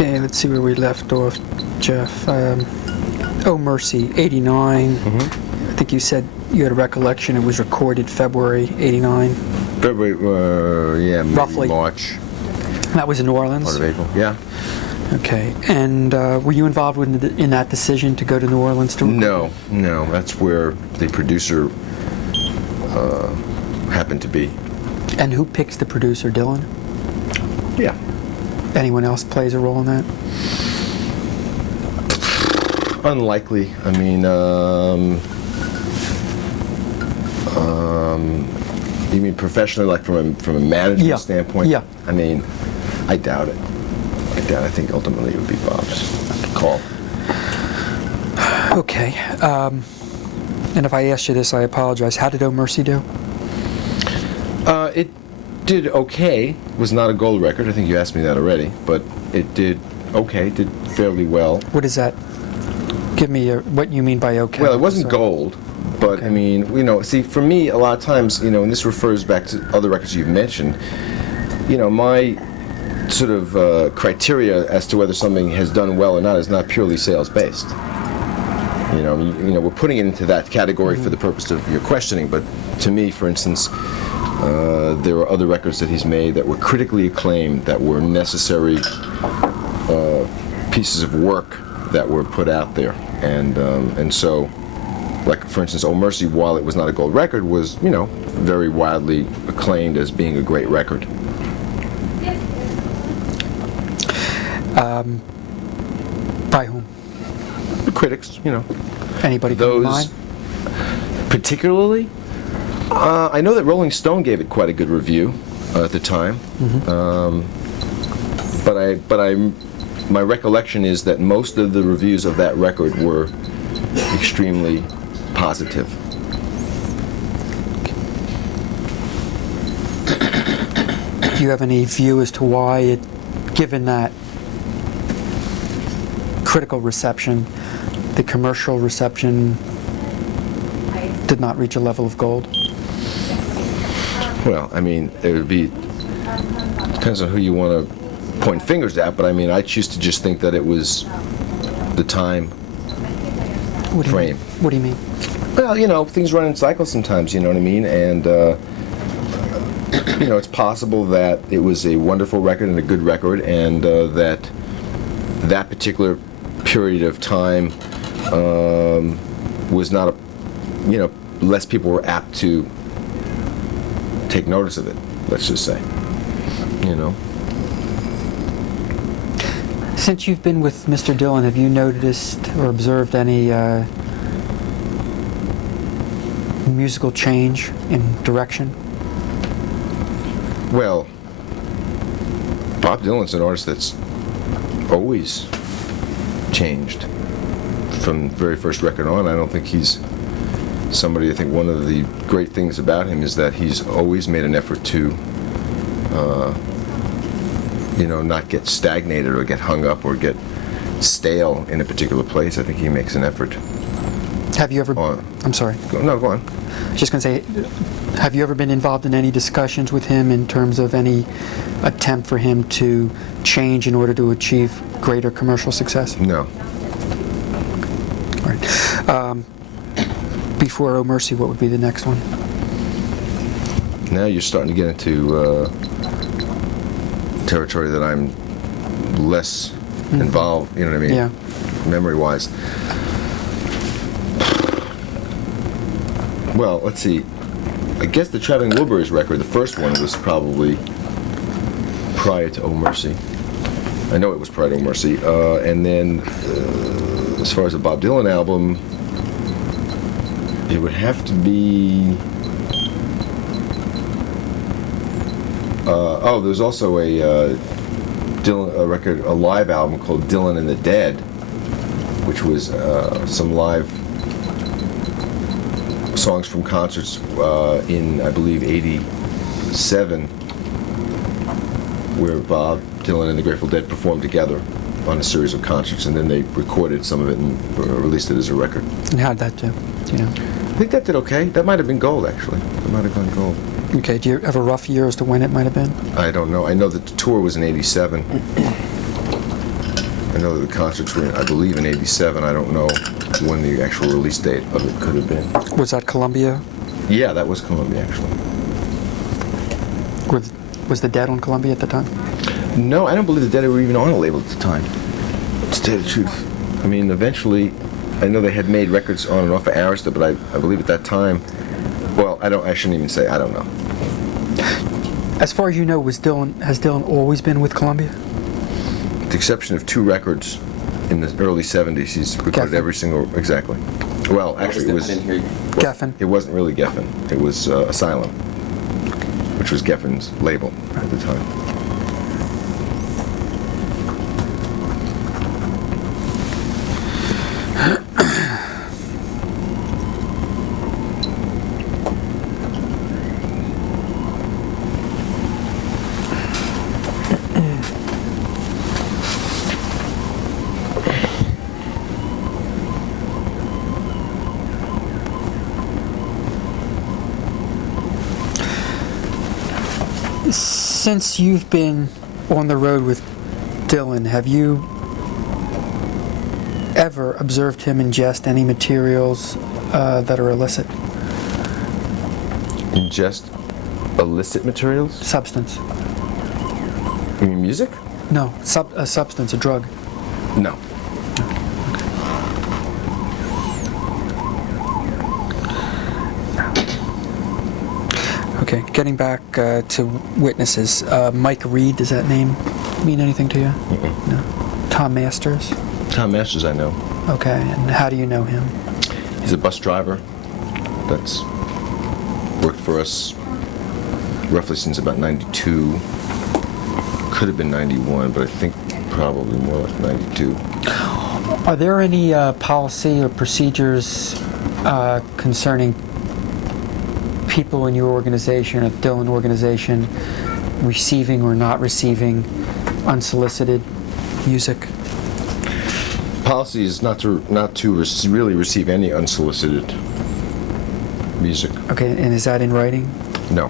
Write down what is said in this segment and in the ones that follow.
Okay, let's see where we left off, Jeff. Oh Mercy, 89. I think you said you had a recollection it was recorded February 89. February, yeah, maybe Roughly. March. That was in New Orleans? Part of April, yeah. Okay, and were you involved in that decision to go to New Orleans to record? No, that's where the producer happened to be. And who picks the producer, Dylan? Yeah. Anyone else plays a role in that? Unlikely. I mean, you mean professionally, like from a management standpoint? Yeah. I mean, I doubt it. I think ultimately it would be Bob's call. Okay. And if I asked you this, I apologize. How did Oh Mercy do? It did okay. It was not a gold record. I think you asked me that already. But it did okay. Did fairly well. What is that? Give me what you mean by okay. Well, it wasn't gold. But, Okay. I mean, see, for me, a lot of times, and this refers back to other records you've mentioned, my sort of criteria as to whether something has done well or not is not purely sales-based. We're putting it into that category for the purpose of your questioning, but to me, for instance, there are other records that he's made that were critically acclaimed, that were necessary pieces of work that were put out there, and so, like for instance, Oh Mercy, while it was not a gold record, was very widely acclaimed as being a great record. By whom? The critics, Anybody come to those mind? particularly. I know that Rolling Stone gave it quite a good review at the time, my recollection is that most of the reviews of that record were extremely positive. Do you have any view as to why given that critical reception, the commercial reception did not reach a level of gold? Well, I mean, it would be, depends on who you want to point fingers at, but I mean, I choose to just think that it was the time frame. What do you mean? Well, things run in cycles sometimes, you know what I mean? And, it's possible that it was a wonderful record and a good record, and that particular period of time was not less people were apt to take notice of it, let's just say. Since you've been with Mr. Dylan, have you noticed or observed any musical change in direction? Well, Bob Dylan's an artist that's always changed from the very first record on. I don't think he's somebody, I think one of the great things about him is that he's always made an effort to not get stagnated or get hung up or get stale in a particular place. I think he makes an effort. Have you ever... I'm sorry. No, go on. I was just going to say, have you ever been involved in any discussions with him in terms of any attempt for him to change in order to achieve greater commercial success? No. All right. Before Oh Mercy, what would be the next one? Now you're starting to get into territory that I'm less involved, you know what I mean? Yeah. Memory-wise. Well, let's see. I guess the Traveling Wilburys record, the first one, was probably prior to Oh Mercy. I know it was prior to Oh Mercy. And then, as far as the Bob Dylan album, it would have to be... there's also a record, a live album called Dylan and the Dead, which was some live songs from concerts in, I believe, '87, where Bob Dylan and the Grateful Dead performed together on a series of concerts, and then they recorded some of it and released it as a record. And how'd that do? Do you know? I think that did okay. That might have been gold, actually. That might have gone gold. Okay, do you have a rough year as to when it might have been? I don't know. I know that the tour was in '87. know that the concerts were, I believe, in '87. I don't know when the actual release date of it could have been. Was that Columbia? Yeah, that was Columbia, actually. Was the Dead on Columbia at the time? No, I don't believe the Dead were even on a label at the time, to tell you the truth. I mean, eventually, I know they had made records on and off of Arista, but I believe at that time, well, I shouldn't even say, I don't know. As far as you know, has Dylan always been with Columbia? With the exception of 2 records in the early '70s, he's recorded Geffen. every single, exactly. Well, actually, it was, I didn't hear you. Geffen. it wasn't really Geffen. It was Asylum, which was Geffen's label at the time. Since you've been on the road with Dylan, have you ever observed him ingest any materials that are illicit? Ingest illicit materials? Substance? You mean music? No, a substance, a drug. No. Okay, getting back to witnesses. Mike Reed, does that name mean anything to you? Mm-mm. No. Tom Masters? Tom Masters, I know. Okay, and how do you know him? He's a bus driver that's worked for us roughly since about '92. Could have been '91, but I think probably more like '92. Are there any policy or procedures concerning people in your organization or Dylan organization receiving or not receiving unsolicited music? Policy is not to really receive any unsolicited music. Okay, and is that in writing? No.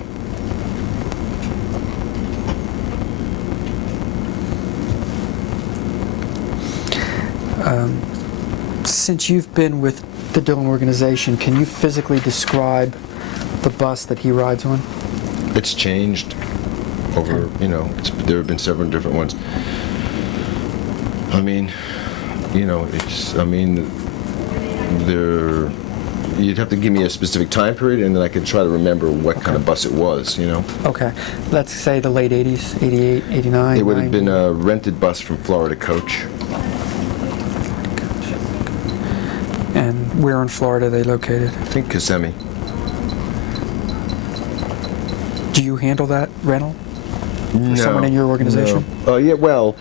Since you've been with the Dylan organization, can you physically describe the bus that he rides on? It's changed over, there have been several different ones. I mean, you'd have to give me a specific time period and then I could try to remember what kind of bus it was, Okay, let's say the late 80s, 88, 89. It would have 90. been a rented bus from Florida Coach. And where in Florida are they located? I think Kissimmee. Do you handle that rental for someone in your organization? No. Yeah, well,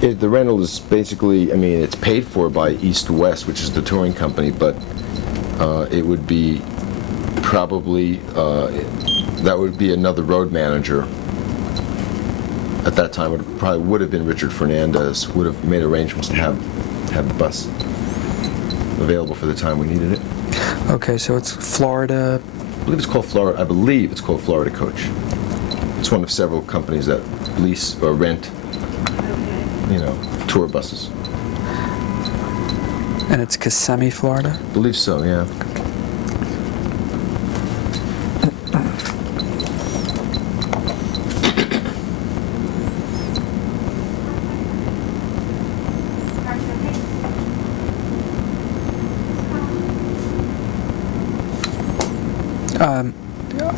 the rental is basically, it's paid for by East West, which is the touring company, but it would be probably, that would be another road manager. At that time, it probably would have been Richard Fernandez, would have made arrangements to have the bus available for the time we needed it. Okay, so it's Florida. I believe it's called Florida Coach. It's one of several companies that lease or rent, tour buses. And it's Kissimmee, Florida? I believe so, yeah.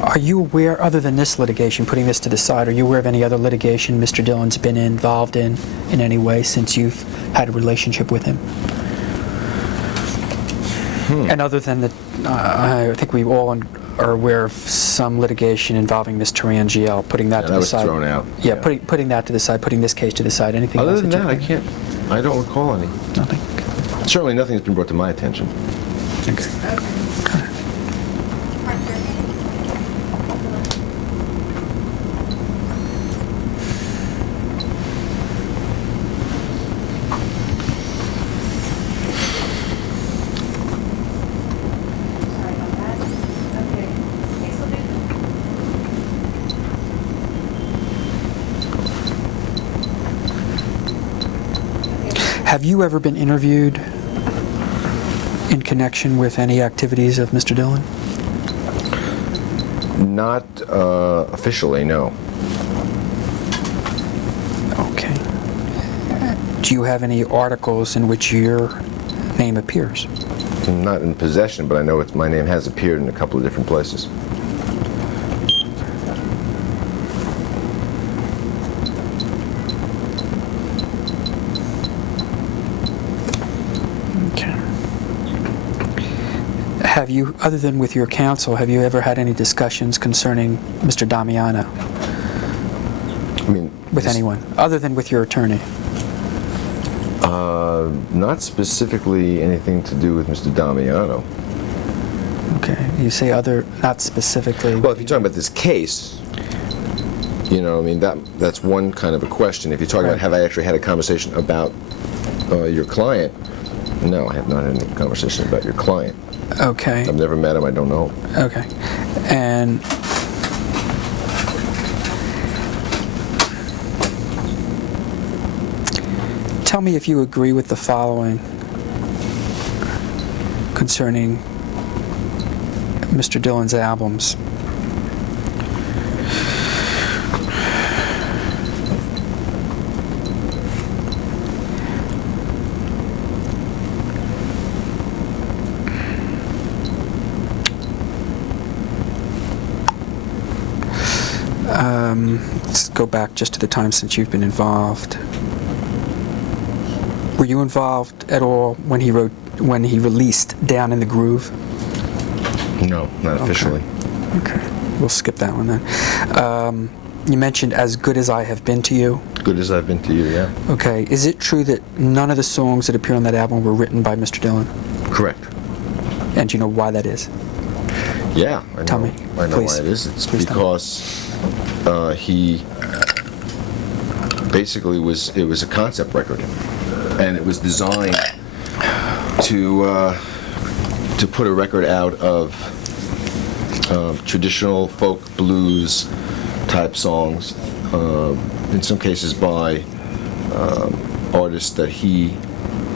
Are you aware, other than this litigation, putting this to the side, are you aware of any other litigation Mr. Dillon's been involved in any way since you've had a relationship with him? And other than that, I think we all are aware of some litigation involving Ms. Tarangiel, putting that to the side. That was thrown out. Yeah, putting that to the side, putting this case to the side. Anything Other else? than that, I don't recall any. Nothing. Certainly nothing has been brought to my attention. Okay. Have you ever been interviewed in connection with any activities of Mr. Dylan? Not officially, no. Okay. Do you have any articles in which your name appears? I'm not in possession, but I know my name has appeared in a couple of different places. Okay. Have you, other than with your counsel, have you ever had any discussions concerning Mr. Damiano I mean, with anyone, other than with your attorney? Not specifically anything to do with Mr. Damiano. Okay. You say other, not specifically. Well, if you're talking about this case, you know, I mean, that's one kind of a question. If you're talking about have I actually had a conversation about your client, no, I have not had any conversation about your client. Okay. I've never met him, I don't know him. Okay. And tell me if you agree with the following concerning Mr. Dylan's albums. Let's go back just to the time since you've been involved. Were you involved at all when he released Down in the Groove? No, not officially. Okay. We'll skip that one then. You mentioned As Good As I Have Been to You. Good as I've been to you, yeah. Okay. Is it true that none of the songs that appear on that album were written by Mr. Dylan? Correct. And do you know why that is? Yeah, I know. Tell me, I know please. why it is. It's Please tell me. because he basically it was a concept record, and it was designed to put a record out of traditional folk blues type songs, in some cases by artists that he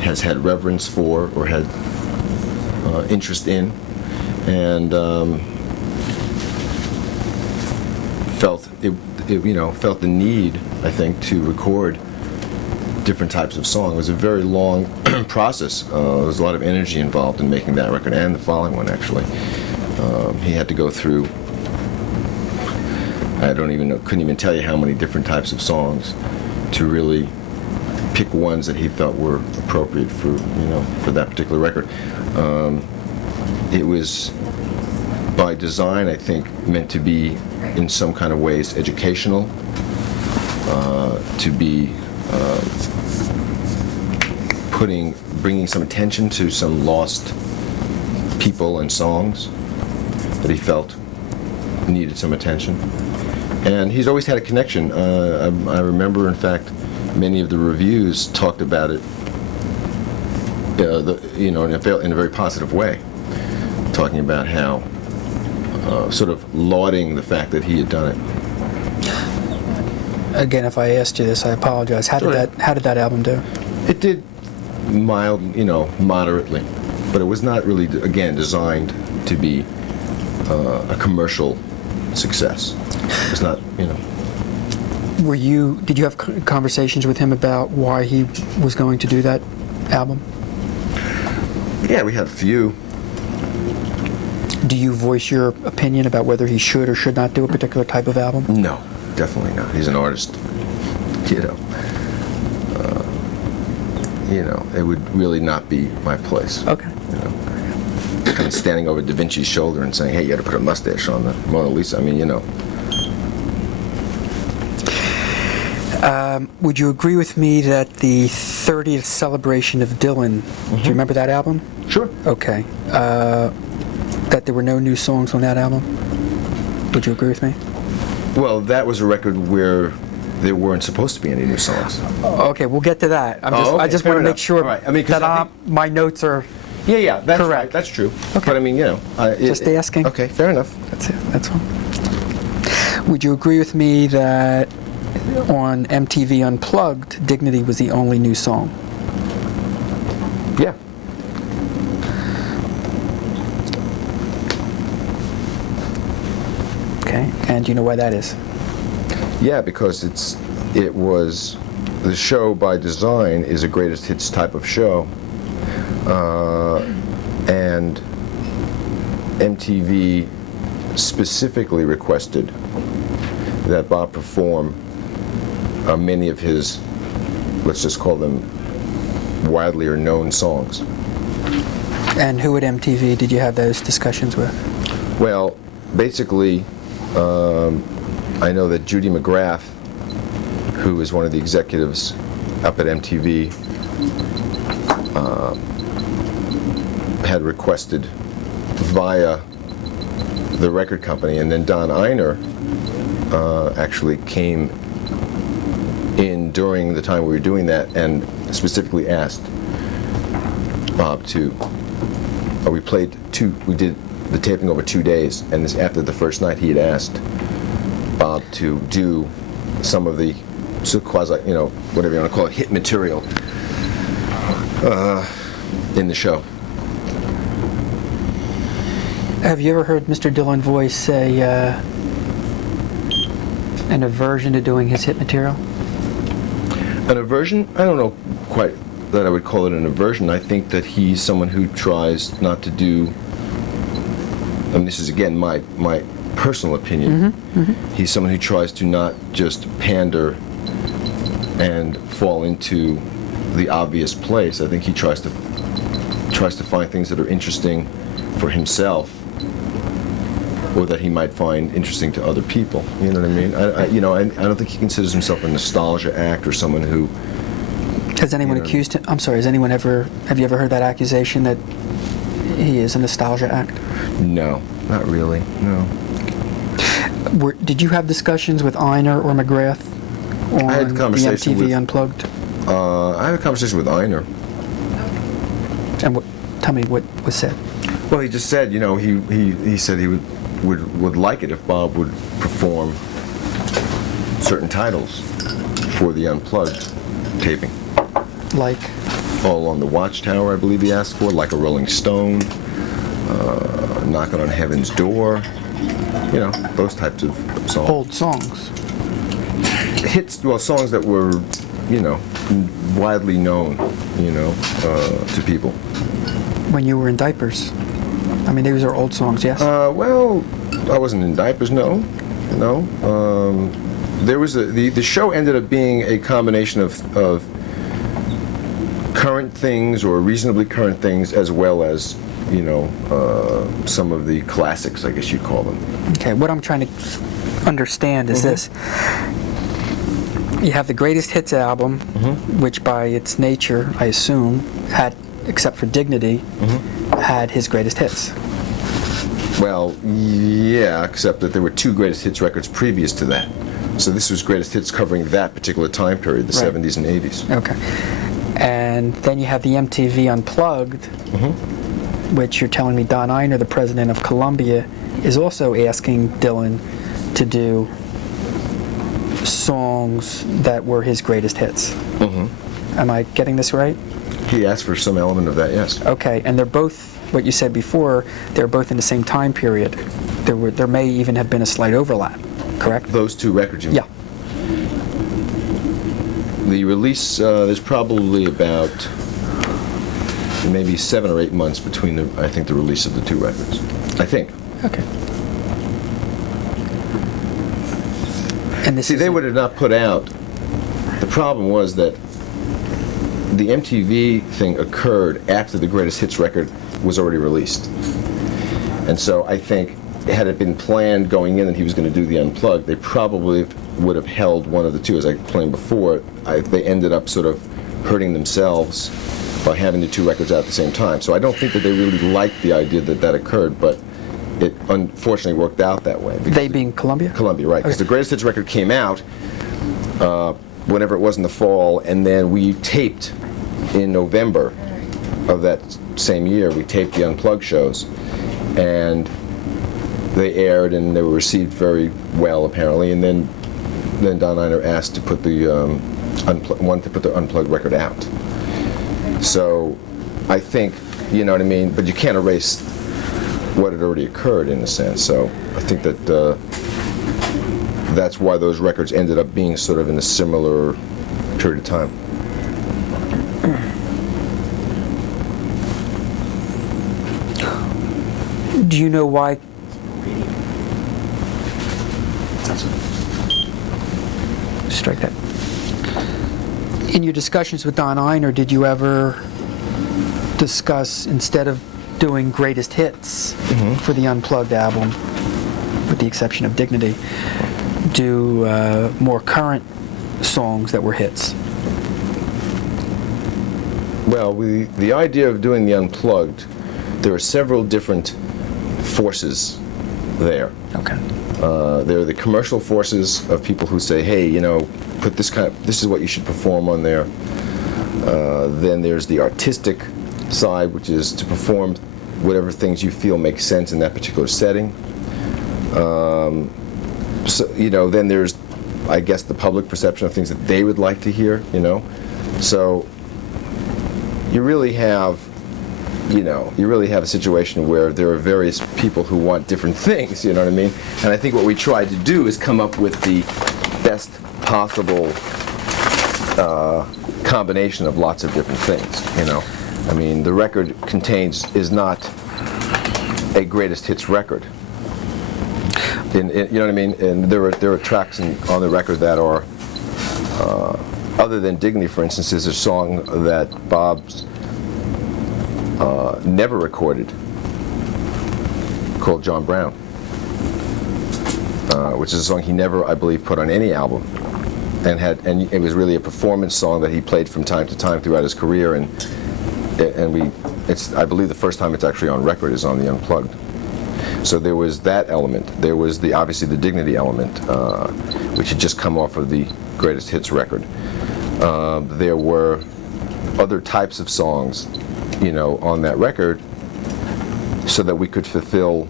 has had reverence for or had interest in, and felt felt the need, I think, to record different types of song. It was a very long process. There was a lot of energy involved in making that record and the following one, actually. He had to go through, I don't even know, couldn't even tell you how many different types of songs to really pick ones that he felt were appropriate for that particular record. It was by design, I think, meant to be in some kind of ways educational, to be bringing some attention to some lost people and songs that he felt needed some attention. And he's always had a connection. I remember, in fact, many of the reviews talked about it, in a very positive way, talking about how, sort of lauding the fact that he had done it. Again, if I asked you this, I apologize. How did that album do? It did moderately, but it was not really, again, designed to be a commercial success. It was not, Did you have conversations with him about why he was going to do that album? Yeah, we had a few. Do you voice your opinion about whether he should or should not do a particular type of album? No, definitely not. He's an artist. It would really not be my place. Okay. Kind of standing over Da Vinci's shoulder and saying, "Hey, you got to put a mustache on the Mona Lisa." I mean, Would you agree with me that the 30th celebration of Dylan, do you remember that album? Sure. Okay. That there were no new songs on that album? Would you agree with me? Well, that was a record where there weren't supposed to be any new songs. Okay, we'll get to that. Okay, I just want to make sure right. I mean, that my notes are Yeah, that's correct. Right. That's true. Okay. But I mean, just asking. Okay, fair enough. That's it. That's all. Would you agree with me that on MTV Unplugged, Dignity was the only new song? Yeah. Okay, and do you know why that is? Yeah, because it was the show by design is a greatest hits type of show, and MTV specifically requested that Bob perform many of his, let's just call them, widely or known songs. And who at MTV did you have those discussions with? Well, basically, I know that Judy McGrath, who is one of the executives up at MTV, had requested via the record company, and then Don Iiner actually came in during the time we were doing that and specifically asked Bob to. We did the taping over 2 days, and after the first night, he had asked Bob to do some of the quasi, whatever you want to call it, hit material in the show. Have you ever heard Mr. Dylan voice say an aversion to doing his hit material? An aversion? I don't know quite that I would call it an aversion. I think that he's someone who tries not to do, I mean, this is again my personal opinion. Mm-hmm, mm-hmm. He's someone who tries to not just pander and fall into the obvious place. I think he tries to find things that are interesting for himself, or that he might find interesting to other people. You know what I mean? I don't think he considers himself a nostalgia act or someone who. Has anyone accused him? I'm sorry. Have you ever heard that accusation that he is a nostalgia act? No, not really. No. Did you have discussions with Iiner or McGrath on I had a conversation the MTV Unplugged? I had a conversation with Iiner. And tell me what was said. Well, he just said, he said he would like it if Bob would perform certain titles for the Unplugged taping. Like? All Along the Watchtower, I believe he asked for, Like a Rolling Stone, Knocking on Heaven's Door, those types of songs. Old songs. Hits, well, songs that were, widely known, to people. When you were in diapers. I mean, these are old songs, yes? Well, I wasn't in diapers, no. There was the show ended up being a combination of current things or reasonably current things, as well as some of the classics, I guess you'd call them. Okay, what I'm trying to understand is this. You have the Greatest Hits album, which by its nature, I assume, had, except for Dignity, had his greatest hits. Well, yeah, except that there were 2 greatest hits records previous to that. So this was greatest hits covering that particular time period, the 70s and 80s. Okay. And then you have the MTV Unplugged, which you're telling me Don Iiner, the president of Columbia, is also asking Dylan to do songs that were his greatest hits. Am I getting this right? He asked for some element of that, yes. Okay, and they're both, what you said before, they're both in the same time period. There may even have been a slight overlap, correct? Those 2 records, you mean? Yeah. The release, there's probably about maybe 7 or 8 months between the release of the 2 records. I think. Okay. And this they would have not put out. The problem was that the MTV thing occurred after the greatest hits record was already released. And so I think, had it been planned going in that he was going to do the Unplugged, they probably would have held one of the 2. As I explained before, they ended up sort of hurting themselves by having the 2 records out at the same time. So I don't think that they really liked the idea that occurred, but it unfortunately worked out that way. They being Columbia? Columbia, right. Because the greatest hits record came out whenever it was in the fall, and then we taped in November of that same year, we taped the Unplugged shows, and they aired and they were received very well apparently, and then Don Iiner asked to put the Unplugged record out. So I think, you know what I mean? But you can't erase what had already occurred in a sense. So I think that that's why those records ended up being sort of in a similar period of time. Do you know why? Strike that. In your discussions with Don Einer, did you ever discuss, instead of doing greatest hits for the Unplugged album, with the exception of Dignity, do more current songs that were hits? Well, the idea of doing the Unplugged, there are several different forces there. Okay. There are the commercial forces of people who say, hey, you know, put this this is what you should perform on there. Then there's the artistic side, which is to perform whatever things you feel make sense in that particular setting. So, you know, then there's, I guess, the public perception of things that they would like to hear, you know. So you really have, you know, a situation where there are various people who want different things, you know what I mean? And I think what we tried to do is come up with the best possible combination of lots of different things, you know? I mean, the record is not a greatest hits record. You know what I mean? And there are tracks on the record that are, other than Dignity, for instance, is a song that Bob's never recorded, called John Brown, which is a song he never, I believe, put on any album, and it was really a performance song that he played from time to time throughout his career, and it's, I believe, the first time it's actually on record is on the Unplugged. So there was that element. There was obviously the Dignity element, which had just come off of the greatest hits record. There were other types of songs, you know, on that record, so that we could fulfill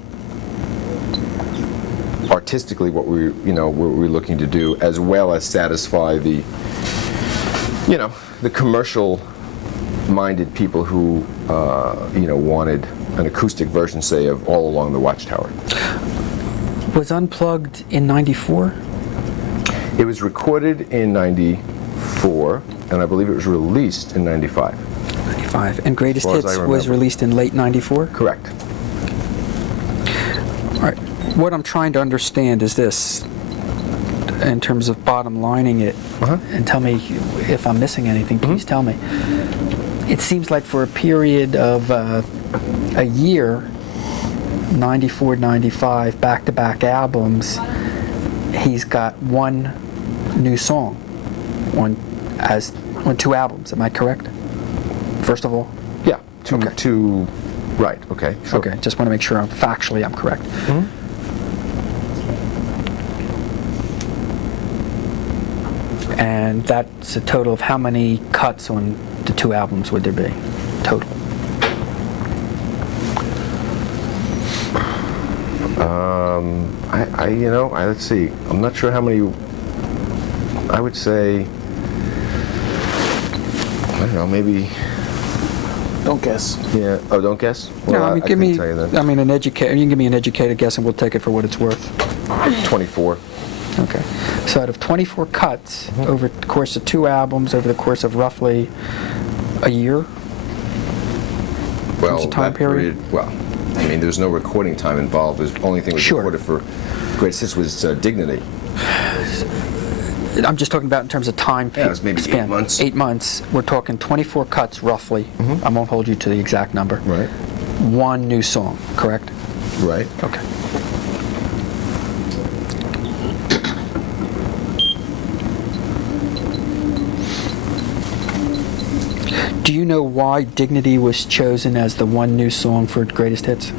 artistically what we were looking to do, as well as satisfy the, you know, the commercial-minded people who, you know, wanted an acoustic version, say, of All Along the Watchtower. Was Unplugged in '94? It was recorded in '94, and I believe it was released in '95. And Greatest Hits was released in late '94? Correct. All right. What I'm trying to understand is this, in terms of bottom lining it, and tell me if I'm missing anything, please tell me. It seems like for a period of a year, 94, 95, back-to-back albums, he's got one new song on 2 albums. Am I correct? First of all? Yeah. Two. Right. Okay. Sure. Okay. Just want to make sure I'm correct. And that's a total of how many cuts on the 2 albums would there be? Total. Let's see. I'm not sure how many. I would say, I don't know, maybe. Don't guess. Yeah. Oh, don't guess? Well, No, I mean, tell you that. you can give me an educated guess and we'll take it for what it's worth. 24. Okay. So out of 24 cuts over the course of 2 albums, over the course of roughly a year? Well, time period? Well, I mean, there's no recording time involved. The only thing was recorded for Greatest Hits was Dignity. I'm just talking about in terms of time it was maybe span. 8 months. 8 months. We're talking 24 cuts roughly. I won't hold you to the exact number. Right. 1 new song, correct? Right. Okay. Do you know why Dignity was chosen as the one new song for Greatest Hits?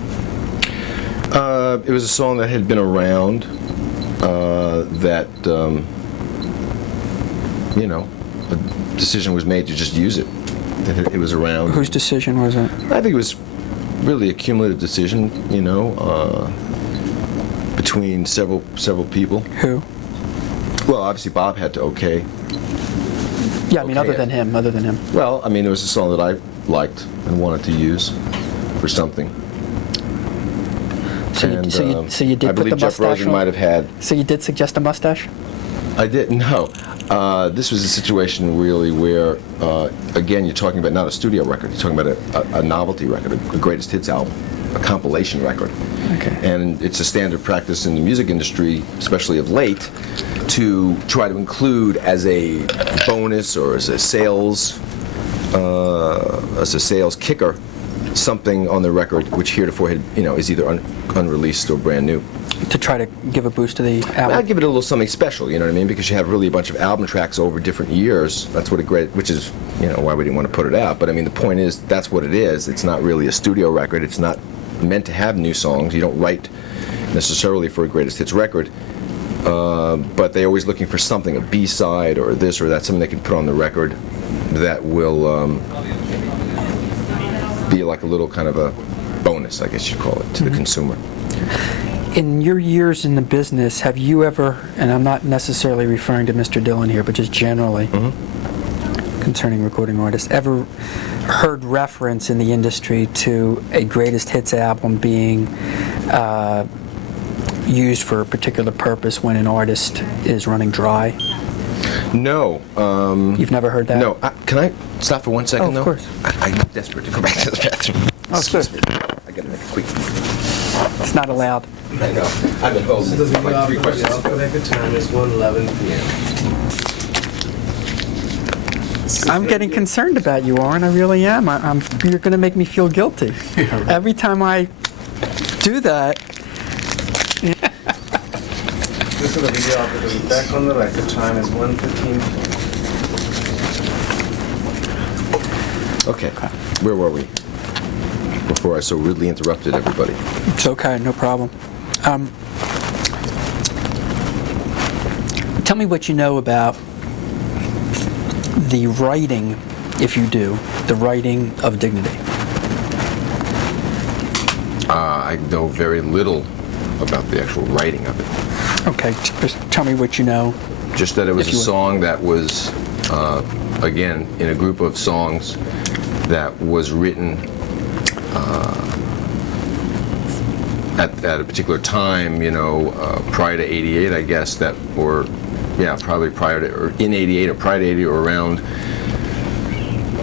It was a song that had been around, that, a decision was made to just use it. It was around. Whose decision was it? I think it was really a cumulative decision, between several people. Who? Well, obviously Bob had to okay Yeah, I mean, okay. other than him. Well, I mean, it was a song that I liked and wanted to use for something. So you did I put believe the Jeff mustache Rosen on? might have had. So you did suggest a mustache? I didn't. No. This was a situation really where, again, you're talking about not a studio record. You're talking about a novelty record, a greatest hits album, a compilation record. Okay. And it's a standard practice in the music industry, especially of late, to try to include as a bonus or as a sales kicker something on the record which heretofore had, is either unreleased or brand new. To try to give a boost to the album? I'd give it a little something special, you know what I mean? Because you have really a bunch of album tracks over different years. That's what which is, why we didn't want to put it out. But I mean, the point is, that's what it is. It's not really a studio record. It's not meant to have new songs. You don't write necessarily for a greatest hits record. But they're always looking for something, a B-side or this or that, something they can put on the record that will be like a little kind of a bonus, I guess you'd call it, to the consumer. In your years in the business, have you ever, and I'm not necessarily referring to Mr. Dylan here, but just generally concerning recording artists, ever heard reference in the industry to a greatest hits album being used for a particular purpose when an artist is running dry? No. You've never heard that? No. Can I stop for 1 second, though? Of course. I'm desperate to go back to the bathroom. Excuse me. I gotta make a quick. It's not allowed. I know. I've been holding The like 3 questions. record time is 1:11 p.m. I'm getting concerned about you, Warren. I really am. You're going to make me feel guilty. Every time I do that. This is the video operator. Back on the record time is 1:15 p.m. Okay. Where were we? Before I so rudely interrupted everybody. It's okay, no problem. Tell me what you know about the writing, if you do, the writing of Dignity. I know very little about the actual writing of it. Okay, just tell me what you know. Just that it was If a you would. song that was, again, in a group of songs that was written at a particular time, prior to '88, I guess, probably prior to, or in '88 or prior to '88 or around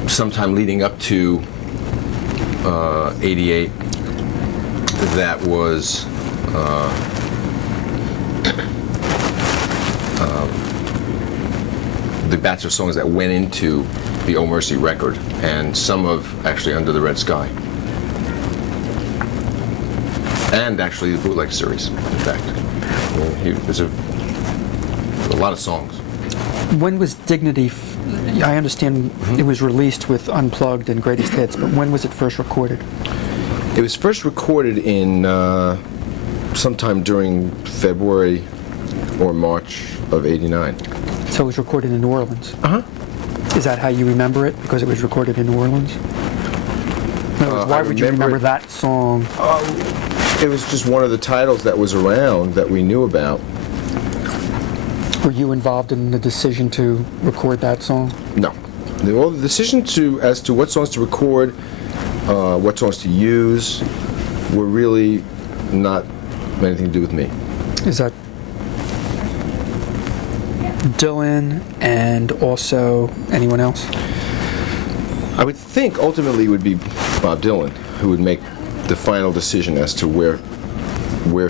sometime leading up to '88, that was the batch of songs that went into the Oh Mercy record, and some of actually Under the Red Sky. And actually the bootleg series, in fact. There's a lot of songs. When was Dignity, I understand it was released with Unplugged and Greatest Hits, but when was it first recorded? It was first recorded in sometime during February or March of '89. So it was recorded in New Orleans. Uh-huh. Is that how you remember it? Because it was recorded in New Orleans? In other words, why would you remember that song? It was just one of the titles that was around that we knew about. Were you involved in the decision to record that song? No. The decision as to what songs to record, what songs to use, were really not anything to do with me. Is that Dylan and also anyone else? I would think ultimately it would be Bob Dylan who would make the final decision as to where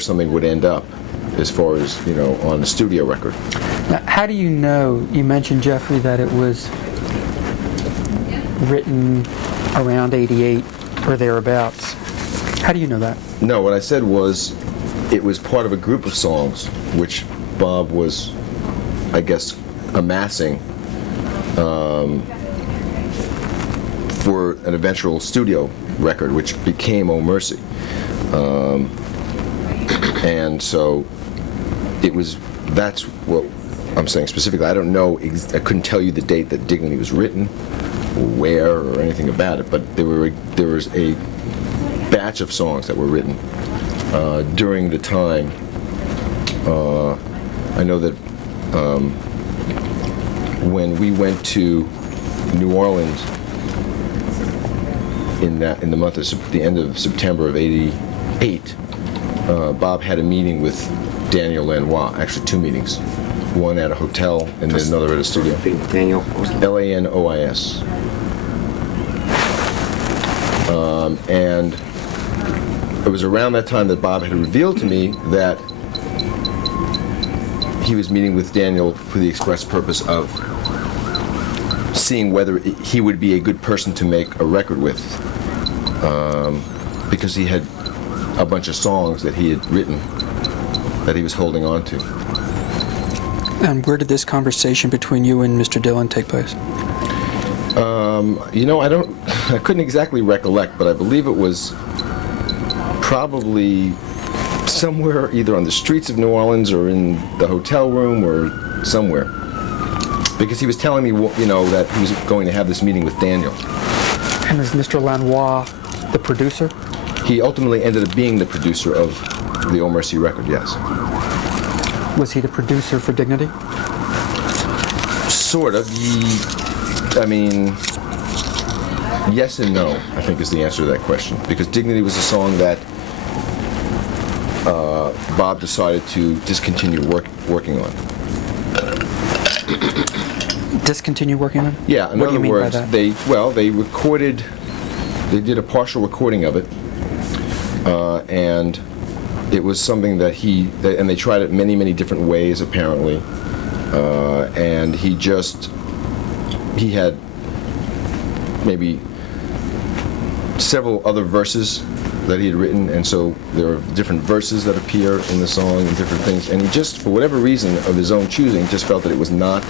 something would end up, as far as, on the studio record. Now, how do you know, you mentioned, Jeffrey, that it was written around '88 or thereabouts. How do you know that? No, what I said was it was part of a group of songs which Bob was, I guess, amassing for an eventual studio record, which became Oh Mercy. And so that's what I'm saying specifically. I don't know, I couldn't tell you the date that Dignity was written, or where, or anything about it, but there was a batch of songs that were written during the time. I know that when we went to New Orleans in the month of the end of September of '88, Bob had a meeting with Daniel Lanois. Actually, two meetings. One at a hotel and then another at a studio. Daniel. Lanois. And it was around that time that Bob had revealed to me that he was meeting with Daniel for the express purpose of seeing whether he would be a good person to make a record with, because he had a bunch of songs that he had written that he was holding on to. And where did this conversation between you and Mr. Dylan take place? I couldn't exactly recollect, but I believe it was probably somewhere either on the streets of New Orleans or in the hotel room or somewhere. Because he was telling me, that he was going to have this meeting with Daniel. And is Mr. Lanois the producer? He ultimately ended up being the producer of the Oh Mercy record, yes. Was he the producer for Dignity? Sort of. Yes and no, I think is the answer to that question. Because Dignity was a song that Bob decided to discontinue working on. Discontinue working on? Yeah, in what do you other mean words, by that? They did a partial recording of it, and it was something that and they tried it many, many different ways apparently, and he had maybe several other verses that he had written, and so there are different verses that appear in the song and different things, and he just, for whatever reason of his own choosing, just felt that it was not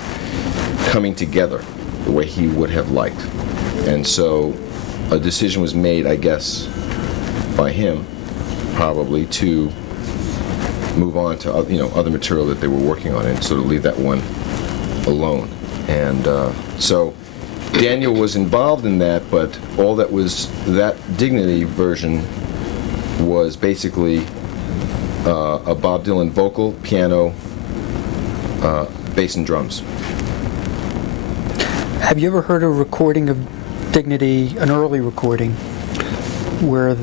coming together the way he would have liked. And so a decision was made, I guess, by him, probably, to move on to other material that they were working on and sort of leave that one alone. And so Daniel was involved in that, but that Dignity version was basically a Bob Dylan vocal, piano, bass and drums. Have you ever heard a recording of Dignity, an early recording, where if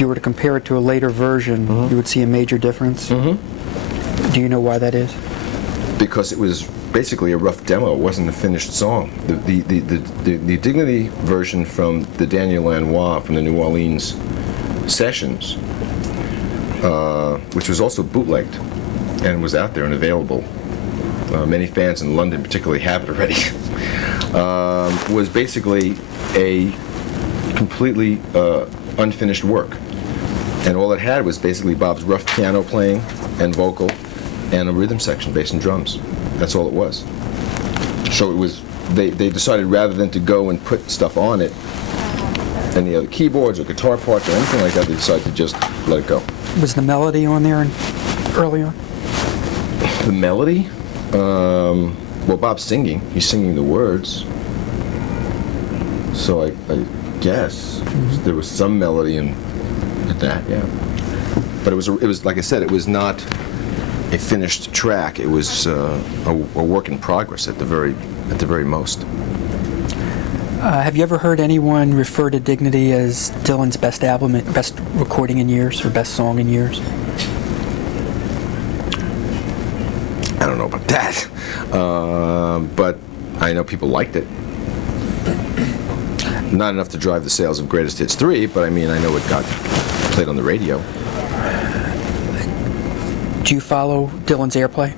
you were to compare it to a later version, you would see a major difference? Mm-hmm. Do you know why that is? Because it was basically a rough demo. It wasn't a finished song. The Dignity version from the Daniel Lanois from the New Orleans sessions, which was also bootlegged and was out there and available. Many fans in London particularly have it already. Was basically a completely unfinished work. And all it had was basically Bob's rough piano playing and vocal and a rhythm section, bass and drums. That's all it was. So it was, they decided rather than to go and put stuff on it, any other keyboards or guitar parts or anything like that, they decided to just let it go. Was the melody on there early on? The melody? Well, Bob's singing. He's singing the words. So I guess there was some melody in that, yeah. But it was like I said, it was not a finished track. It was a work in progress at the very most. Have you ever heard anyone refer to Dignity as Dylan's best album, best recording in years, or best song in years? I don't know about that, but I know people liked it. Not enough to drive the sales of Greatest Hits 3, but I know it got played on the radio. Do you follow Dylan's airplay?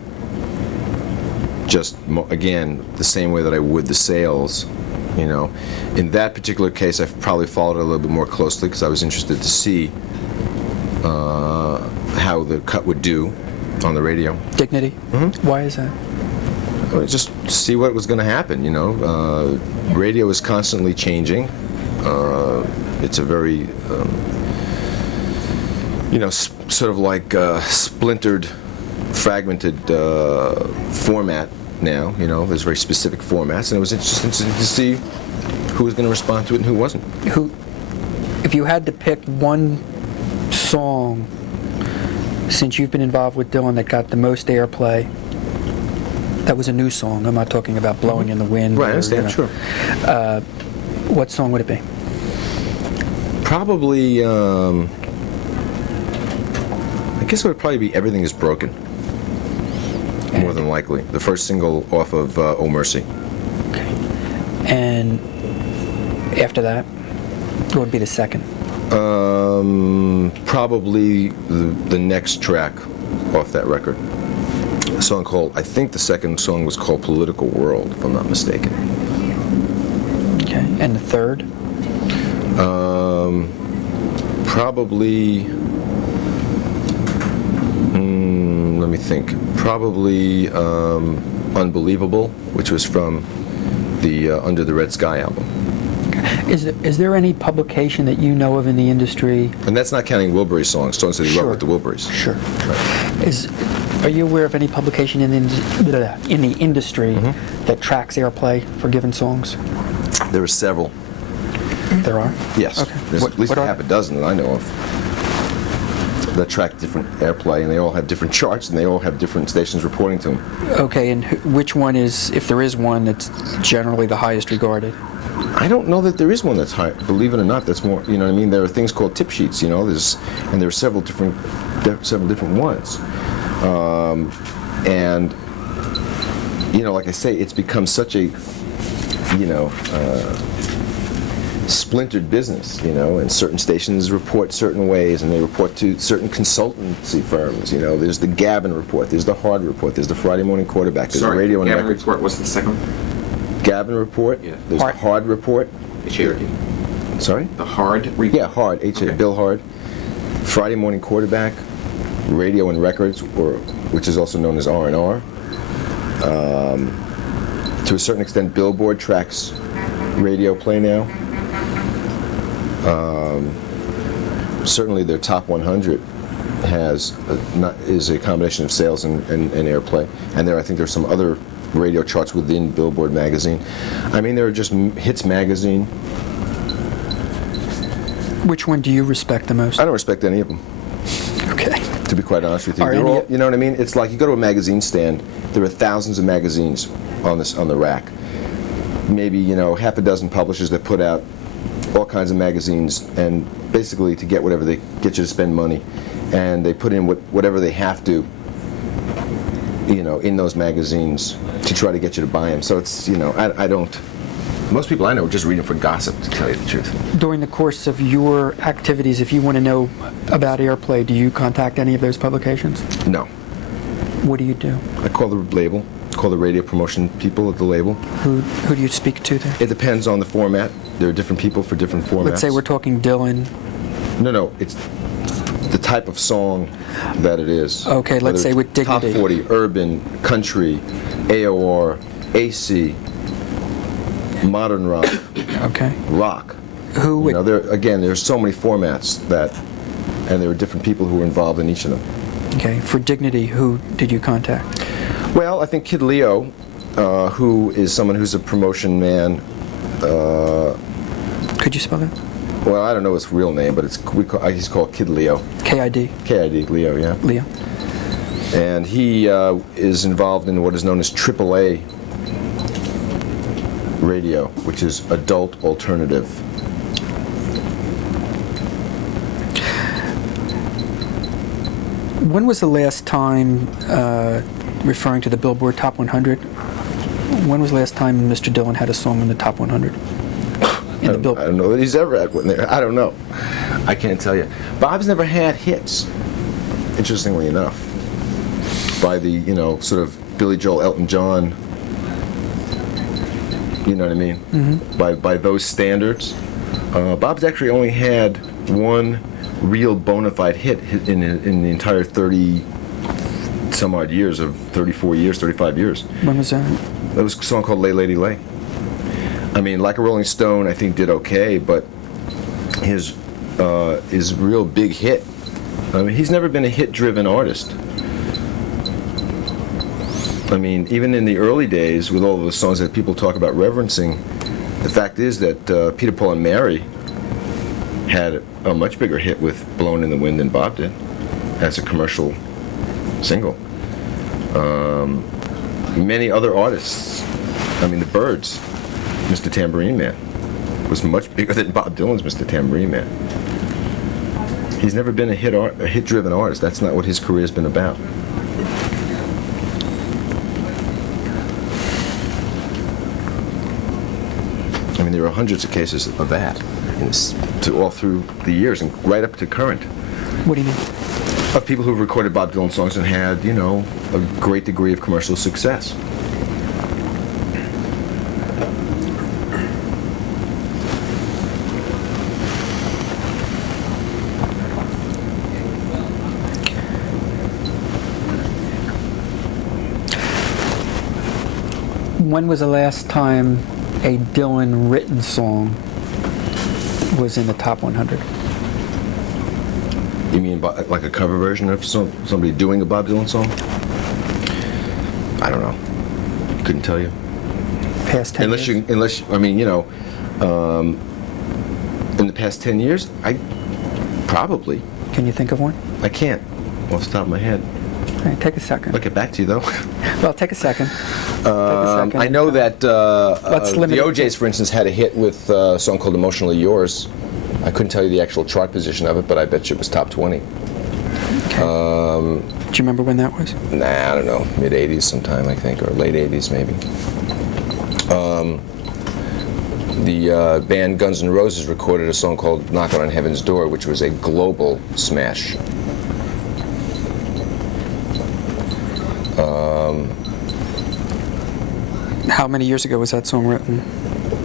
Just, again, the same way that I would the sales, In that particular case, I've probably followed it a little bit more closely because I was interested to see how the cut would do on the radio. Dignity? Mm-hmm. Why is that? Just see what was going to happen, Radio is constantly changing. It's a very, sort of like splintered, fragmented format now. There's very specific formats, and it was interesting to see who was going to respond to it and who wasn't. If you had to pick one song since you've been involved with Dylan that got the most airplay That was a new song. I'm not talking about Blowing in the Wind. Right, I or, understand, sure. What song would it be? Probably, I guess it would probably be Everything Is Broken. More than likely. The first single off of Oh Mercy. Okay. And after that, what would be the second? Probably the next track off that record. A song called, I think the second song was called Political World, if I'm not mistaken. Okay. And the third? Probably, let me think. Probably Unbelievable, which was from the Under the Red Sky album. Is there any publication that you know of in the industry? And that's not counting Wilbury's songs, songs that he wrote with the Wilburys. Sure. Right. Are you aware of any publication in the industry that tracks airplay for given songs? There are several. There are? Yes. Okay. There's at least half a dozen that I know of that track different airplay, and they all have different charts, and they all have different stations reporting to them. Okay, and which one is, if there is one, that's generally the highest regarded? I don't know that there is one that's high. Believe it or not, that's more. You know what I mean? There are things called tip sheets. You know, and there are several different ones. And you know, like I say, it's become such a splintered business. You know, and certain stations report certain ways, and they report to certain consultancy firms. You know, there's the Gavin report, there's the Hard report, there's the Friday Morning Quarterback, there's the Radio and Gavin Records. report. What's the second one? Gavin report. Yeah. There's the Hard report. H-A-R-D. Sorry. The Hard report. Yeah, Hard. H.A. Okay. Bill Hard. Friday Morning Quarterback. Radio and Records, which is also known as R&R. To a certain extent, Billboard tracks radio play now. Certainly, their top 100 is a combination of sales and airplay. And I think there's some other radio charts within Billboard magazine. I mean, there are just Hits magazine. Which one do you respect the most? I don't respect any of them. Okay. To be quite honest with you, they're all, you know what I mean? It's like you go to a magazine stand. There are thousands of magazines on the rack. Maybe half a dozen publishers that put out all kinds of magazines, and basically to get whatever they get you to spend money, and they put in whatever they have to, in those magazines to try to get you to buy them. So it's I don't. Most people I know are just reading for gossip, to tell you the truth. During the course of your activities, if you want to know about airplay, do you contact any of those publications? No. What do you do? I call the label, call the radio promotion people at the label. Who do you speak to there? It depends on the format. There are different people for different formats. Let's say we're talking Dylan. No, it's the type of song that it is. Okay, let's say with Dignity. Top 40, urban, country, AOR, AC, modern rock, Okay. rock. Who would... there's so many formats and there are different people who are involved in each of them. Okay, for Dignity, who did you contact? Well, I think Kid Leo, who is someone who's a promotion man. Could you spell that? Well, I don't know his real name, but he's called Kid Leo. K-I-D? K-I-D, Leo, yeah. Leo. And he is involved in what is known as AAA radio, which is adult alternative. When was the last time, referring to the Billboard Top 100, when was the last time Mr. Dylan had a song in the Top 100? I don't know that he's ever had one there. I don't know. I can't tell you. Bob's never had hits, interestingly enough, by the, sort of Billy Joel, Elton John, you know what I mean? Mm-hmm. By those standards. Bob's actually only had one real bona fide hit in the entire 30 some odd years of 34 years, 35 years. When was that? It was a song called Lay Lady Lay. I mean, Like a Rolling Stone, I think, did okay, but his real big hit, I mean, he's never been a hit-driven artist. I mean, even in the early days, with all of the songs that people talk about reverencing, the fact is that Peter, Paul, and Mary had a much bigger hit with Blowin In The Wind than Bob did as a commercial single. many other artists. I mean, the Byrds, Mr. Tambourine Man, was much bigger than Bob Dylan's Mr. Tambourine Man. He's never been a hit-driven artist. That's not what his career's been about. I mean, there are hundreds of cases of that, all through the years and right up to current. What do you mean? Of people who've recorded Bob Dylan songs and had, you know, a great degree of commercial success. When was the last time a Dylan written song was in the top 100? You mean like a cover version of somebody doing a Bob Dylan song? I don't know. Couldn't tell you. Past 10 Unless years? I mean, you know, in the past 10 years, probably. Can you think of one? I can't off the top of my head. All right, take a second. I'll get back to you though. Well, take a second. I know that limit the it OJs, for instance, had a hit with a song called "Emotionally Yours." I couldn't tell you the actual chart position of it, but I bet you it was top 20. Okay. Do you remember when that was? Nah, I don't know. Mid 80s sometime, I think, or late 80s maybe. The band Guns N' Roses recorded a song called "Knockin' on Heaven's Door," which was a global smash. How many years ago was that song written?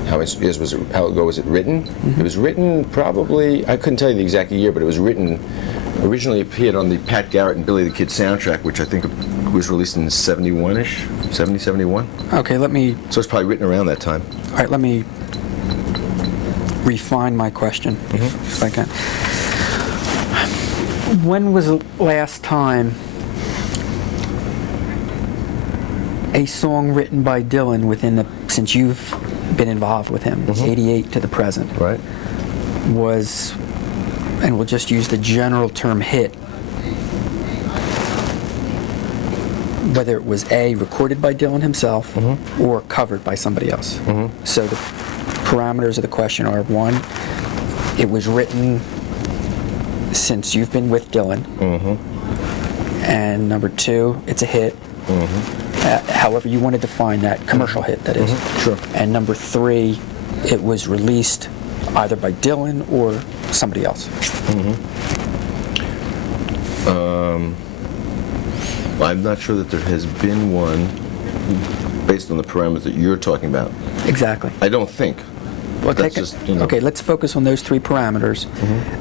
How ago was it written? Mm-hmm. It was written probably, I couldn't tell you the exact year, but it was written, originally appeared on the Pat Garrett and Billy the Kid soundtrack, which I think was released in 71-ish, 70, 71. Okay, So it's probably written around that time. all right, let me refine my question, if I can. When was the last time a song written by Dylan since you've been involved with him, 88 to the present, Right. was, and we'll just use the general term hit, whether it was A, recorded by Dylan himself, or covered by somebody else. So the parameters of the question are, one, it was written since you've been with Dylan, and number two, it's a hit, however you want to define that, commercial hit, that is. Sure. And number three, it was released either by Dylan or somebody else. I'm not sure that there has been one based on the parameters that you're talking about. Exactly. I don't think. Well, That's just, you know. Okay, let's focus on those three parameters,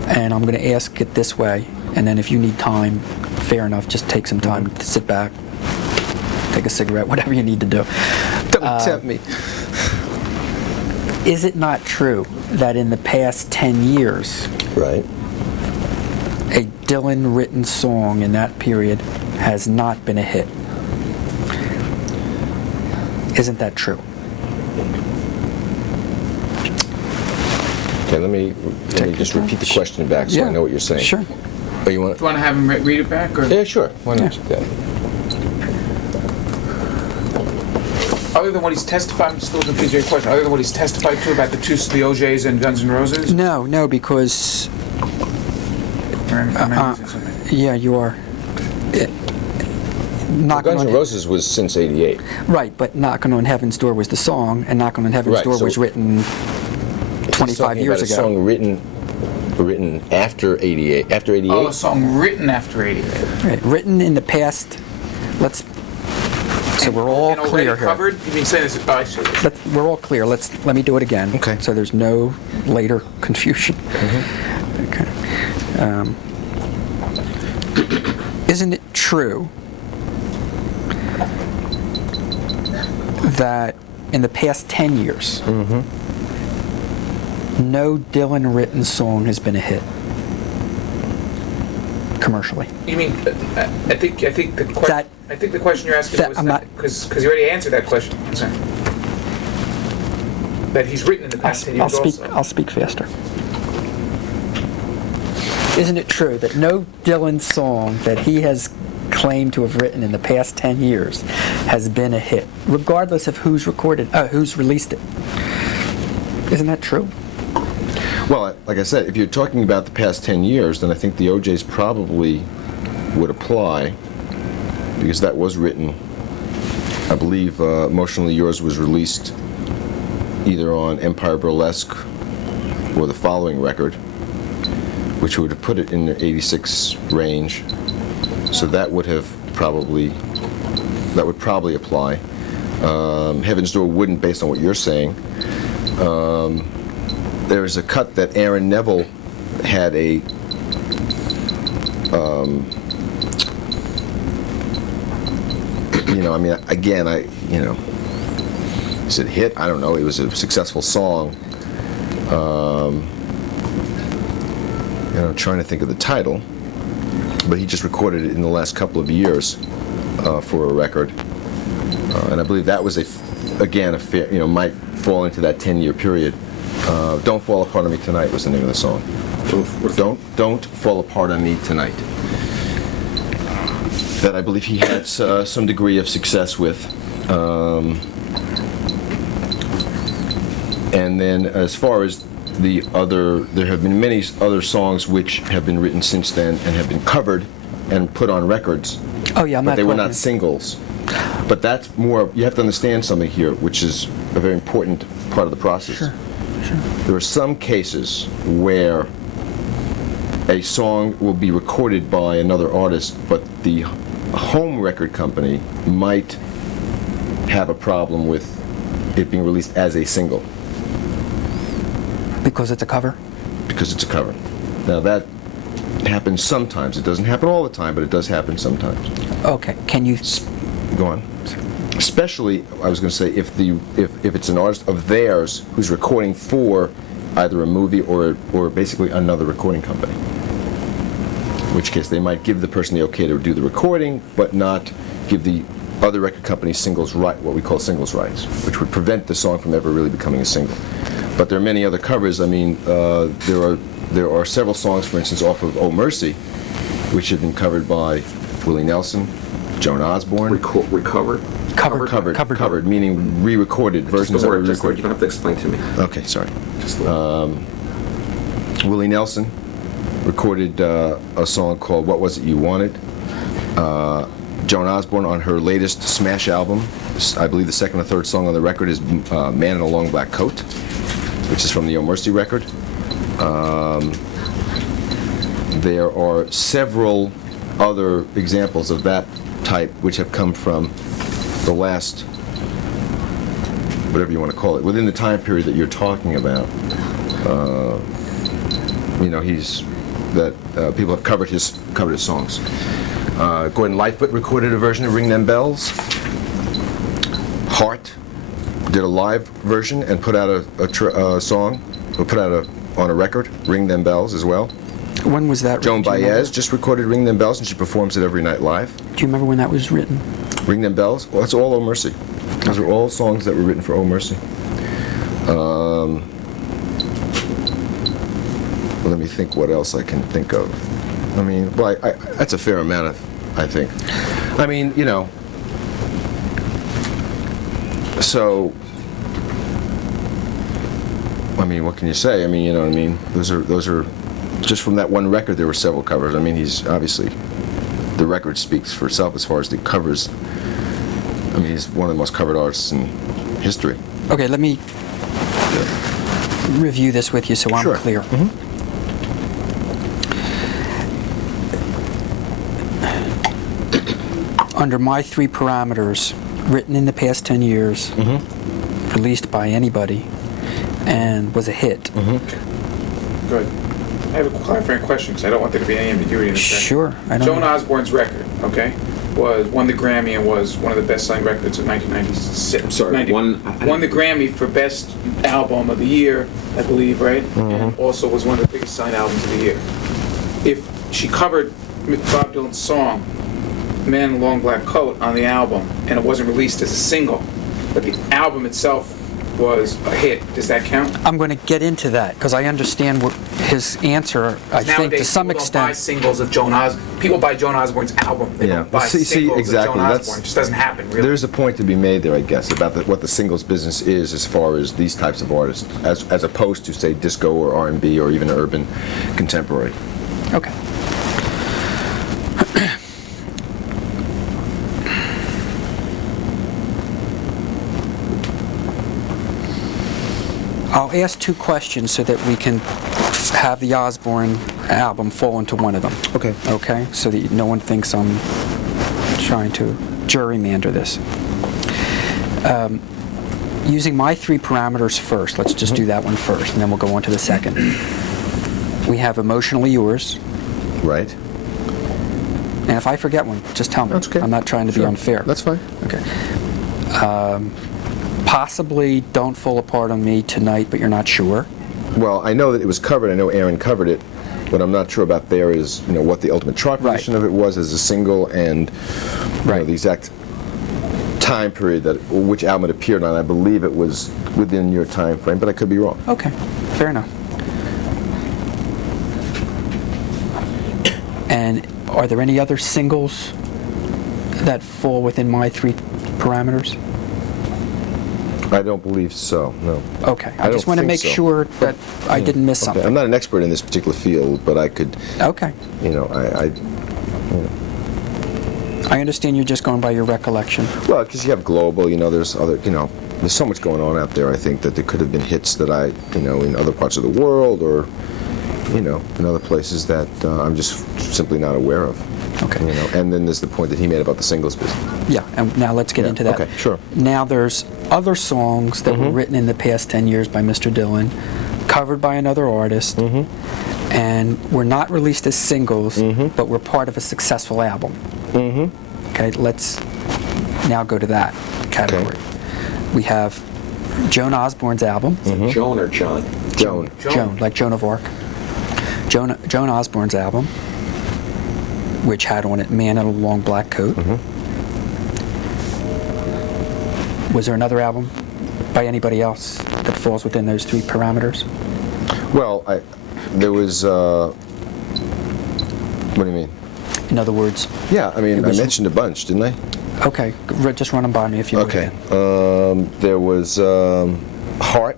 and I'm going to ask it this way, and then if you need time, fair enough, just take some time to sit back, take a cigarette, whatever you need to do. Don't tempt me. Is it not true that in the past 10 years, Right. a Dylan written song in that period has not been a hit? Isn't that true? Okay, let me just repeat the question back so I know what you're saying. Sure. Oh, you want? Do you want to have him read it back? Or? Yeah, sure. Why not? Yeah. Yeah. Other than what he's testified, I'm still confused with your question. Other than what he's testified to about the OJs and Guns N' Roses? No, because Or am I missing something? yeah, you are. Knocking Guns on N' Roses was since '88. Right, but Knockin' on Heaven's Door was the song, and Knockin' on Heaven's Right, Door so was written 25 years He's ago. talking about a song written after '88. After '88. Oh, a song written after 88. Right, written in the past. Let's. So we're all and clear already here. covered? You mean saying this? Oh, I see. We're all clear. Let me do it again. Okay. So there's no later confusion. Okay. Isn't it true that in the past 10 years, no Dylan written song has been a hit commercially? You mean? I think the question. That- I think the question you're asking that- was I'm not- because you already answered that question. Sorry. That he's written in the past 10 years also. I'll speak faster. Isn't it true that no Dylan song that he has claimed to have written in the past 10 years has been a hit, regardless of who's released it. Isn't that true? Well, like I said, if you're talking about the past 10 years, then I think the OJs probably would apply, because that was written, I believe Emotionally Yours was released either on Empire Burlesque or the following record, which would have put it in the 86 range. So that would probably apply. Heaven's Door wouldn't, based on what you're saying. There's a cut that Aaron Neville had a is it hit? I don't know. It was a successful song. I'm trying to think of the title, but he just recorded it in the last couple of years for a record, and I believe that was a fair, might fall into that 10-year period. Don't Fall Apart on Me Tonight was the name of the song. Don't Fall Apart on Me Tonight. That I believe he had some degree of success with. And then as far as there have been many other songs which have been written since then and have been covered and put on records. Oh yeah, but they were not singles. But that's more, you have to understand something here, which is a very important part of the process. Sure. There are some cases where a song will be recorded by another artist, but the home record company might have a problem with it being released as a single. Because it's a cover? Because it's a cover. Now that happens sometimes. It doesn't happen all the time, but it does happen sometimes. Okay, can you... Go on. Especially, I was going to say, if it's an artist of theirs who's recording for either a movie or basically another recording company. In which case they might give the person the okay to do the recording, but not give the other record company what we call singles rights, which would prevent the song from ever really becoming a single. But there are many other covers. I mean, there are several songs, for instance, off of Oh Mercy, which have been covered by Willie Nelson, Joan Osborne. Covered, meaning re-recorded versions of re-recorded. You don't have to explain to me. Okay, sorry. Willie Nelson recorded a song called What Was It You Wanted. Joan Osborne, on her latest Smash album, I believe the second or third song on the record is Man in a Long Black Coat, which is from the Oh Mercy record. There are several other examples of that type which have come from the last, whatever you want to call it, within the time period that you're talking about. People have covered his songs. Gordon Lightfoot recorded a version of Ring Them Bells. Hart did a live version and put out a song, or put out on a record, Ring Them Bells as well. When was that? Joan Baez just recorded Ring Them Bells, and she performs it every night live. Do you remember when that was written? Ring Them Bells? Well, that's all Oh Mercy. Those are all songs that were written for Oh Mercy. Let me think what else I can think of. I mean, that's a fair amount, I think. I mean, so, I mean, what can you say? I mean, you know what I mean? Those are, just from that one record, there were several covers. I mean, he's obviously, the record speaks for itself as far as the covers. I mean, he's one of the most covered artists in history. Okay, let me review this with you so I'm clear. Mm-hmm. Under my three parameters, written in the past 10 years, released by anybody, and was a hit. Good. I have a clarifying question because I don't want there to be any ambiguity in this. Sure. Joan Osborne's record, won the Grammy and was one of the best-selling records of 1996. I'm sorry, won the Grammy for Best Album of the Year, I believe, right? And also was one of the biggest selling albums of the year. If she covered Bob Dylan's song, Man in a Long Black Coat, on the album, and it wasn't released as a single, but the album itself was a hit. Does that count? I'm going to get into that because I understand what his answer, I think, to some Nowadays, people don't buy extent. singles of Joan Osborne. People buy Joan Osborne's album. They Yeah. don't buy See, singles exactly. of Joan That's- Osborne. It just doesn't happen, really. There's a point to be made there, I guess, about what the singles business is as far as these types of artists, as opposed to, say, disco or R&B or even urban contemporary. Okay. I'll ask two questions so that we can have the Osborne album fall into one of them. Okay. Okay? So that no one thinks I'm trying to gerrymander this. Using my three parameters first, let's just do that one first, and then we'll go on to the second. We have Emotionally Yours, Right. and if I forget one, just tell me. That's okay. I'm not trying to be Sure. unfair. That's fine. Okay. Possibly Don't Fall Apart on Me Tonight, but you're not sure. Well, I know that it was covered. I know Aaron covered it. What I'm not sure about there is, what the ultimate chart Right. position of it was as a single, and Right. the exact time period which album it appeared on. I believe it was within your time frame, but I could be wrong. Okay, fair enough. And are there any other singles that fall within my three parameters? I don't believe so. No. Okay, I I just don't want to think make so. sure that I didn't miss Okay. something. I'm not an expert in this particular field, but I could, Okay, I understand you're just going by your recollection. well, because you have global, there's other, there's so much going on out there. I think that there could have been hits that in other parts of the world or, in other places that I'm just simply not aware of. Okay. And then there's the point that he made about the singles business. Yeah, and now let's get Yeah, into that. okay, sure. Now there's other songs that Mm-hmm. were written in the past 10 years by Mr. Dylan, covered by another artist, Mm-hmm. and were not released as singles, but were part of a successful album. Okay, let's now go to that category. Okay. We have Joan Osborne's album, Joan or John? Joan. Joan, like Joan of Arc. Joan Osborne's album, which had on it Man in a Long Black Coat. Was there another album by anybody else that falls within those three parameters? Well, there was, what do you mean? In other words, Yeah, I It was- mentioned a bunch, didn't I? okay, just run them by me if you would. Okay. then. There was Heart,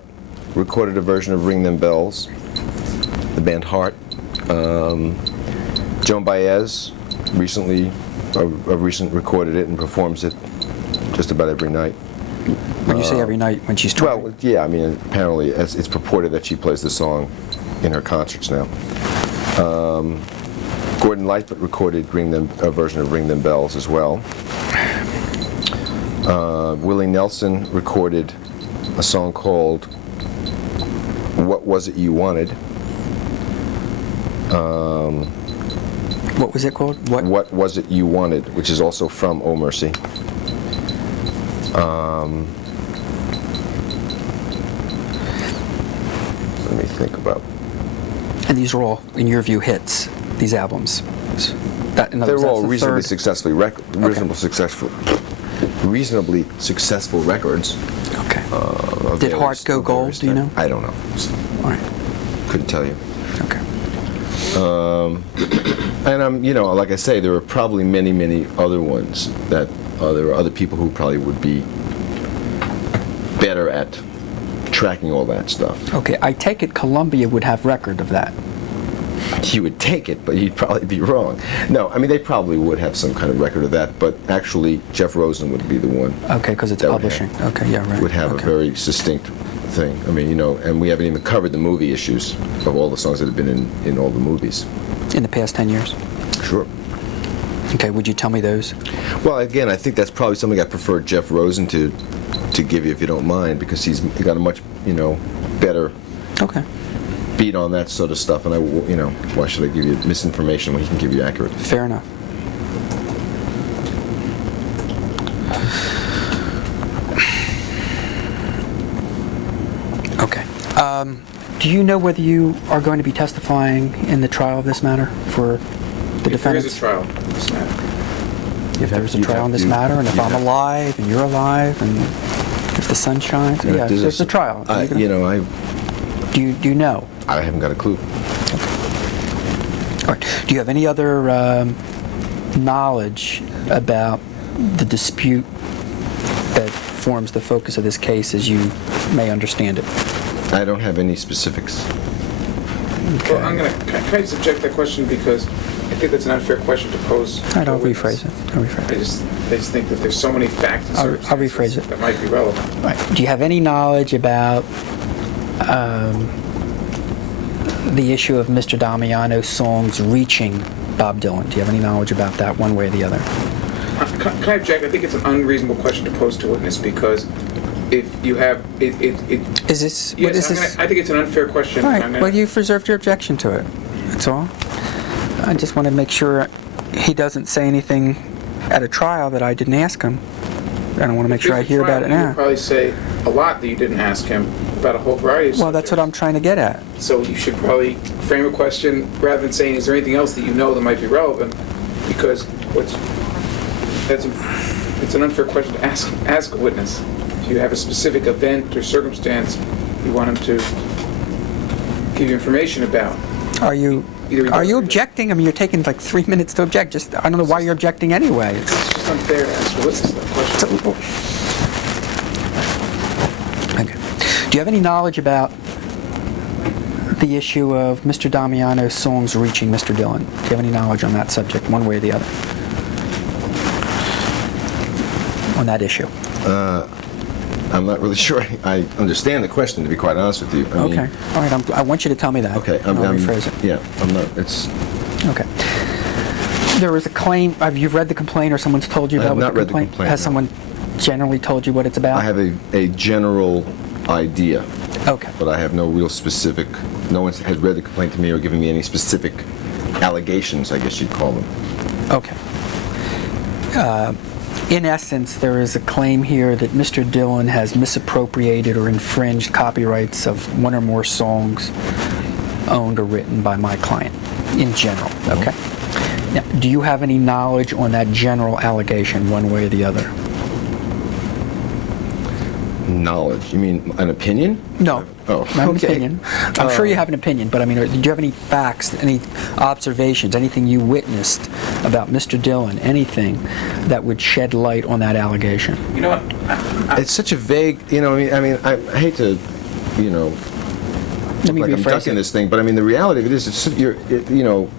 recorded a version of Ring Them Bells, the band Heart. Joan Baez recently recorded it and performs it just about every night. When you say every night when she's touring. Well, yeah, apparently it's purported that she plays the song in her concerts now. Gordon Lightfoot recorded a version of Ring Them Bells as well. Willie Nelson recorded a song called What Was It You Wanted? What was it called? What Was It You Wanted, which is also from Oh Mercy. Let me think about. And these are all, in your view, hits, these albums. In other They're words, all that's the reasonably third. reasonably successful records. Okay. of Did various- Heart go of gold, various do you types. know? I don't know. All right. Couldn't tell you. Okay. And like I say, there are probably many, many other ones that there are other people who probably would be better at tracking all that stuff. Okay, I take it Columbia would have record of that. You would take it, but you'd probably be wrong. No, they probably would have some kind of record of that, but actually Jeff Rosen would be the one Okay, because it's That would publishing. Okay, yeah, right. would have okay. a very distinct thing. And we haven't even covered the movie issues of all the songs that have been in all the movies. In the past 10 years? Sure. Okay, would you tell me those? Well, again, I think that's probably something I prefer Jeff Rosen to give you, if you don't mind, because he's got a much, better Okay, beat on that sort of stuff. And why should I give you misinformation when he can give you accurate? fair enough. Okay. Do you know whether you are going to be testifying in the trial of this matter for the If there is defendants? a trial on this matter. If there's a You'd trial have on this to- matter, and if you'd I'm have- alive and you're alive, and If the sun shines? Yeah, there's a trial. You know, Do you know? I haven't got a clue. All right. Do you have any other knowledge about the dispute that forms the focus of this case as you may understand it? I don't have any specifics. Okay. Well, can I subject that question because I think that's an unfair question to pose. All right, I'll rephrase it. I just think that there's so many facts and I'll circumstances rephrase it. that might be relevant. All right. Do you have any knowledge about the issue of Mr. Damiano's songs reaching Bob Dylan? Do you have any knowledge about that one way or the other? Can I object? I think it's an unreasonable question to pose to a witness because if you have it. Is this? Yes, what is this? I think it's an unfair question. All right. Well, you've reserved your objection to it. That's all. I just want to make sure he doesn't say anything at a trial that I didn't ask him. And I want to make sure I hear about it You now. probably say a lot that you didn't ask him about a whole variety of Well, that's what I'm trying to get at. So you should probably frame a question rather than saying, is there anything else that you know that might be relevant? Because it's an unfair question to ask a witness. If you have a specific event or circumstance you want him to give you information about. Are you objecting? I mean, you're taking like 3 minutes to object. Just I don't know why you're objecting anyway. It's just unfair to ask a witness that question. Okay. Do you have any knowledge about the issue of Mr. Damiano's songs reaching Mr. Dylan? Do you have any knowledge on that subject, one way or the other? On that issue? I'm not really sure I understand the question, to be quite honest with you. I mean, Okay. All right. I want you to tell me that. Okay. I'll rephrase it. Yeah, I'm not. It's. Okay. There was a claim. Have you read the complaint, or someone's told you I about have what not the read the complaint? complaint, Has no. someone generally told you what it's about? I have a general idea, Okay. but I have no real specific. No one has read the complaint to me or given me any specific allegations, I guess you'd call them. Okay. In essence, there is a claim here that Mr. Dylan has misappropriated or infringed copyrights of one or more songs owned or written by my client, in general. Okay. Now, do you have any knowledge on that general allegation, one way or the other? Knowledge? You mean an opinion? No. Oh, Not an okay. opinion. I'm sure you have an opinion, but I mean, do you have any facts, any observations, anything you witnessed about Mr. Dylan, anything that would shed light on that allegation? You know what? It's such a vague. You know, I mean, I hate to, you know, Let me like I'm rephrase ducking it. this thing, but I mean, the reality of it is, you know,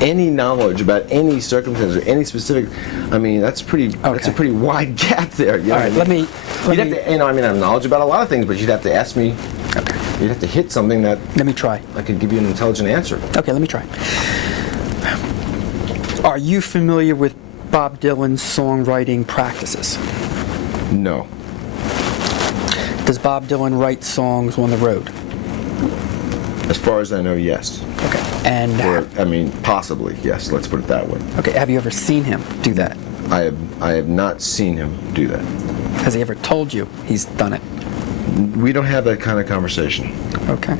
any knowledge about any circumstance or any specific, I mean, that's a pretty wide gap there. You know All right, what I mean? let You'd me. have to, you know, I mean, I have knowledge about a lot of things, but you'd have to ask me. Okay. You'd have to hit something that Let me try. I could give you an intelligent answer. Okay, let me try. Are you familiar with Bob Dylan's songwriting practices? No. Does Bob Dylan write songs on the road? As far as I know, yes. Okay. And Or, I mean, possibly, yes. Let's put it that way. okay, have you ever seen him do that? I have not seen him do that. Has he ever told you he's done it? We don't have that kind of conversation. Okay.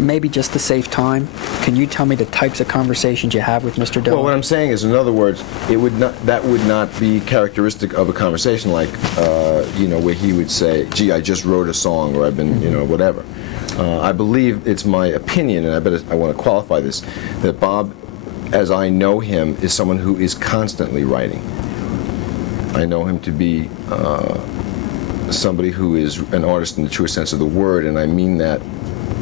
Maybe just to save time, can you tell me the types of conversations you have with Mr. Dylan? Well, what I'm saying is, in other words, that would not be characteristic of a conversation like, you know, where he would say, "Gee, I just wrote a song," or "I've been, you know, whatever." I believe it's my opinion, and I want to qualify this, that Bob, as I know him, is someone who is constantly writing. I know him to be somebody who is an artist in the truest sense of the word, and I mean that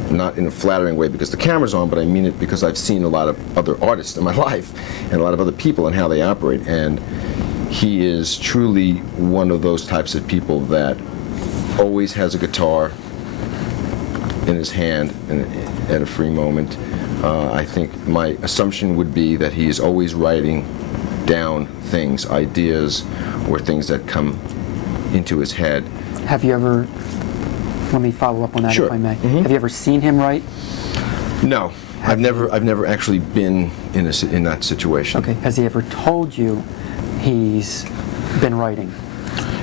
not in a flattering way because the camera's on, but I mean it because I've seen a lot of other artists in my life and a lot of other people and how they operate, and he is truly one of those types of people that always has a guitar in his hand at a free moment. I think my assumption would be that he is always writing down things, ideas, or things that come into his head. Have you ever, let me follow up on that Sure. if I may. Mhm. Have you ever seen him write? No, I've never actually been in that situation. Okay. Has he ever told you he's been writing?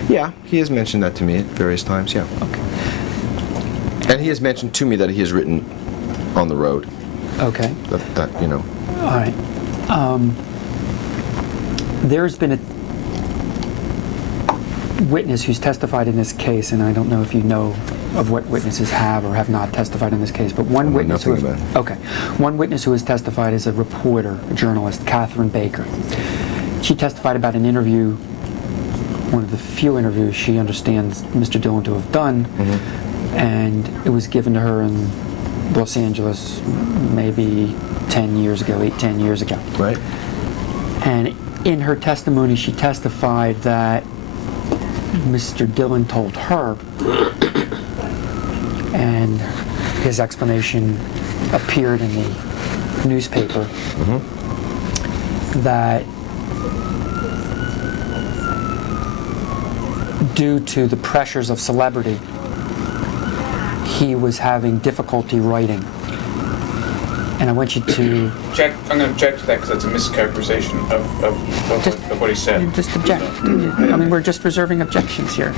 Yeah, he has mentioned that to me at various times, yeah. Okay. And he has mentioned to me that he has written on the road. Okay. That you know. All right. witness who's testified in this case, and I don't know if you know of what witnesses have or have not testified in this case, but one know witness nothing about it. okay, one witness who has testified is a reporter, a journalist, Catherine Baker. She testified about an interview, one of the few interviews she understands Mr. Dillon to have done, and it was given to her in Los Angeles maybe 10 years ago, 8-10 years ago. Right. And in her testimony, she testified that Mr. Dillon told her, and his explanation appeared in the newspaper, that due to the pressures of celebrity, he was having difficulty writing. And I want you to... I'm going to object to that because that's a mischaracterization of what he said. Just object. I mean, we're just reserving objections here.